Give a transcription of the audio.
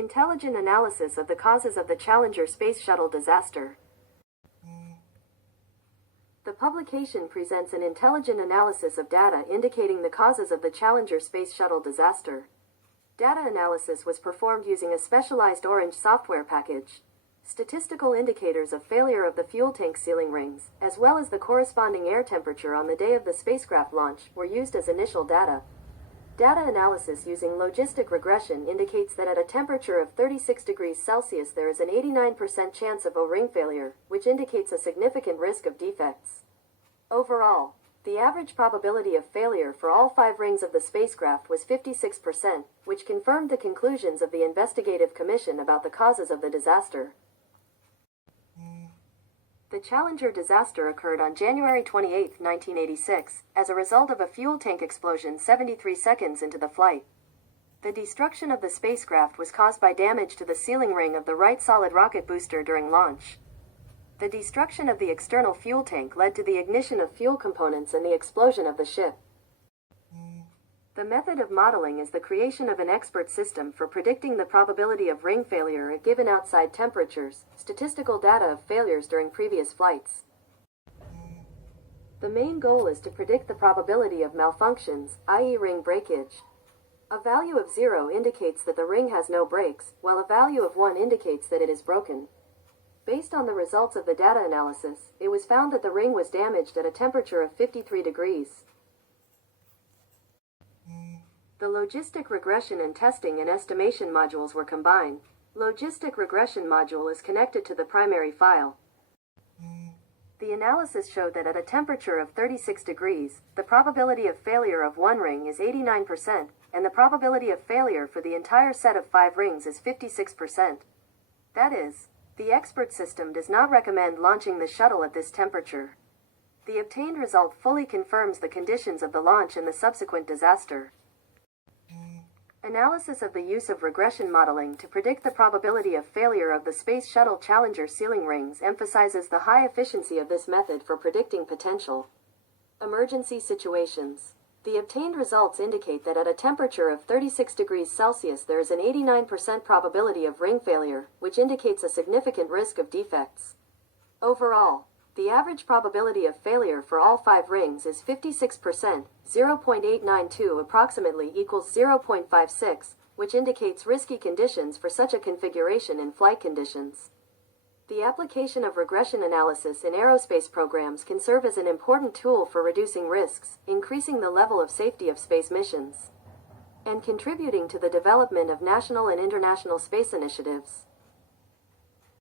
Intelligent analysis of the causes of the Challenger Space Shuttle disaster. The publication presents an intelligent analysis of data indicating the causes of the Challenger Space Shuttle disaster. Data analysis was performed using a specialized Orange software package. Statistical indicators of failure of the fuel tank sealing rings, as well as the corresponding air temperature on the day of the spacecraft launch, were used as initial data. Data analysis using logistic regression indicates that at a temperature of 36 degrees Celsius there is an 89% chance of O-ring failure, which indicates a significant risk of defects. Overall, the average probability of failure for all 5 rings of the spacecraft was 56%, which confirmed the conclusions of the investigative commission about the causes of the disaster. The Challenger disaster occurred on January 28, 1986, as a result of a fuel tank explosion 73 seconds into the flight. The destruction of the spacecraft was caused by damage to the sealing ring of the right solid rocket booster during launch. The destruction of the external fuel tank led to the ignition of fuel components and the explosion of the ship. The method of modeling is the creation of an expert system for predicting the probability of ring failure at given outside temperatures, statistical data of failures during previous flights. The main goal is to predict the probability of malfunctions, i.e. ring breakage. A value of 0 indicates that the ring has no breaks, while a value of 1 indicates that it is broken. Based on the results of the data analysis, it was found that the ring was damaged at a temperature of 53 degrees. The logistic regression and testing and estimation modules were combined. Logistic regression module is connected to the primary file. The analysis showed that at a temperature of 36 degrees, the probability of failure of one ring is 89%, and the probability of failure for the entire set of 5 rings is 56%. That is, the expert system does not recommend launching the shuttle at this temperature. The obtained result fully confirms the conditions of the launch and the subsequent disaster. Analysis of the use of regression modeling to predict the probability of failure of the Space Shuttle Challenger sealing rings emphasizes the high efficiency of this method for predicting potential emergency situations. The obtained results indicate that at a temperature of 36 degrees Celsius there is an 89% probability of ring failure, which indicates a significant risk of defects. Overall, the average probability of failure for all 5 rings is 56%, 0.892 approximately equals 0.56, which indicates risky conditions for such a configuration in flight conditions. The application of regression analysis in aerospace programs can serve as an important tool for reducing risks, increasing the level of safety of space missions, and contributing to the development of national and international space initiatives.